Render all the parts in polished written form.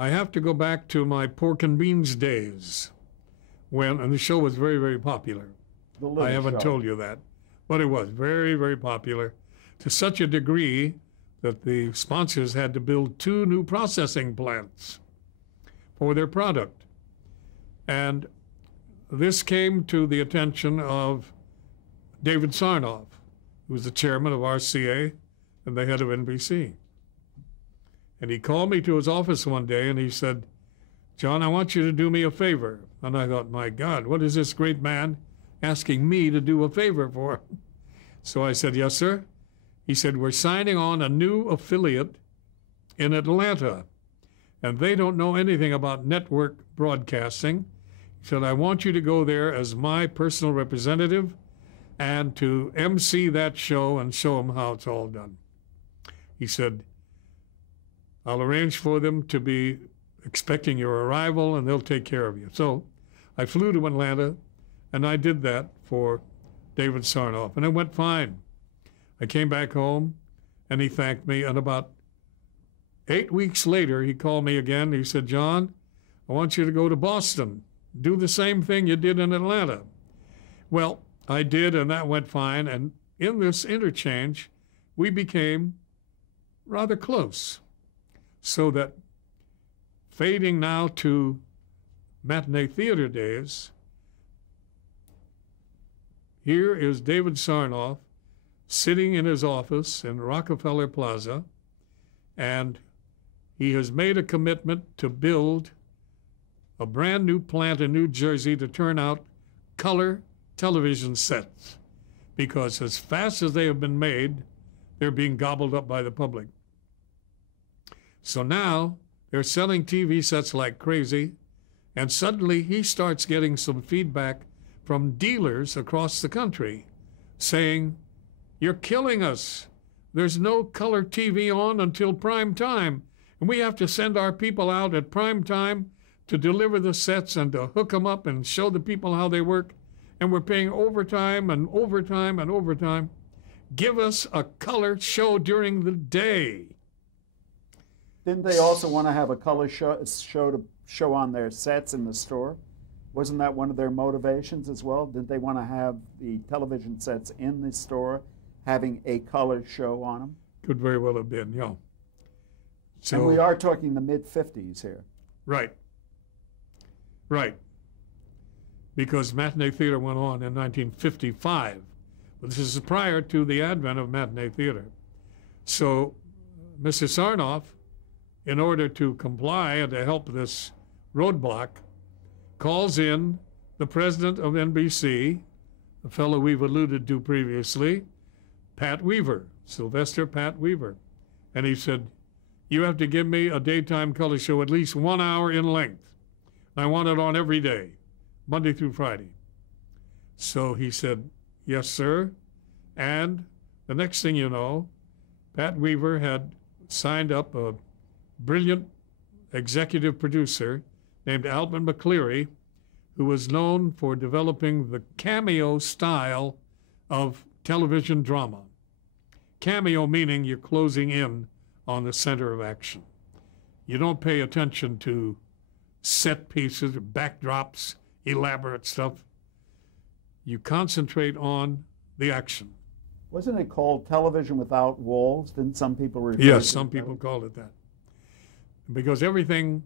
I have to go back to my pork and beans days and the show was very, very popular. I haven't told you that, but it was very, very popular to such a degree that the sponsors had to build 2 new processing plants for their product. And this came to the attention of David Sarnoff, who was the chairman of RCA and the head of NBC. And he called me to his office one day and he said, "John, I want you to do me a favor." And I thought, my God, what is this great man asking me to do a favor for? So I said, "Yes, sir." He said, "We're signing on a new affiliate in Atlanta, and they don't know anything about network broadcasting." He said, "I want you to go there as my personal representative and to MC that show and show them how it's all done." He said, "I'll arrange for them to be expecting your arrival, and they'll take care of you." So I flew to Atlanta, and I did that for David Sarnoff, and it went fine. I came back home, and he thanked me, and about 8 weeks later, he called me again. He said, "John, I want you to go to Boston. Do the same thing you did in Atlanta." Well, I did, and that went fine, and in this interchange, we became rather close. So that fading now to Matinee Theater days, here is David Sarnoff sitting in his office in Rockefeller Plaza, and he has made a commitment to build a brand new plant in New Jersey to turn out color television sets, because as fast as they have been made, they're being gobbled up by the public. So now they're selling TV sets like crazy, and suddenly he starts getting some feedback from dealers across the country saying, "You're killing us. There's no color TV on until prime time, and we have to send our people out at prime time to deliver the sets and to hook them up and show the people how they work, and we're paying overtime and overtime and overtime. Give us a color show during the day." Didn't they also want to have a color show to show on their sets in the store? Wasn't that one of their motivations as well? Didn't they want to have the television sets in the store having a color show on them? Could very well have been, yeah. So, and we are talking the mid-50s here. Right. Right. Because Matinee Theater went on in 1955. But this is prior to the advent of Matinee Theater. So Mr. Sarnoff, in order to comply and to help this roadblock, calls in the president of NBC, the fellow we've alluded to previously, Pat Weaver, Sylvester Pat Weaver. And he said, "You have to give me a daytime color show at least 1 hour in length. I want it on every day, Monday through Friday." So he said, "Yes, sir." And the next thing you know, Pat Weaver had signed up a brilliant executive producer named Alvin McCleary, who was known for developing the cameo style of television drama. Cameo meaning you're closing in on the center of action. You don't pay attention to set pieces, backdrops, elaborate stuff. You concentrate on the action. Wasn't it called television without walls? Didn't some people refer to it? Yes, some people called it that. Because everything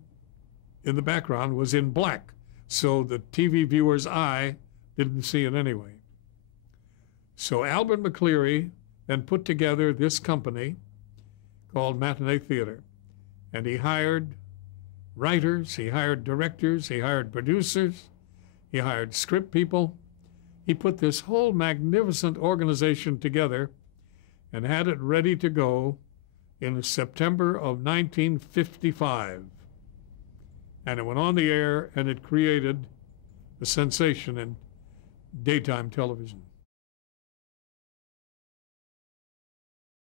in the background was in black, so the TV viewer's eye didn't see it anyway. So Albert McCleary then put together this company called Matinee Theater, and he hired writers, he hired directors, he hired producers, he hired script people. He put this whole magnificent organization together and had it ready to go in September of 1955. And it went on the air, and it created a sensation in daytime television.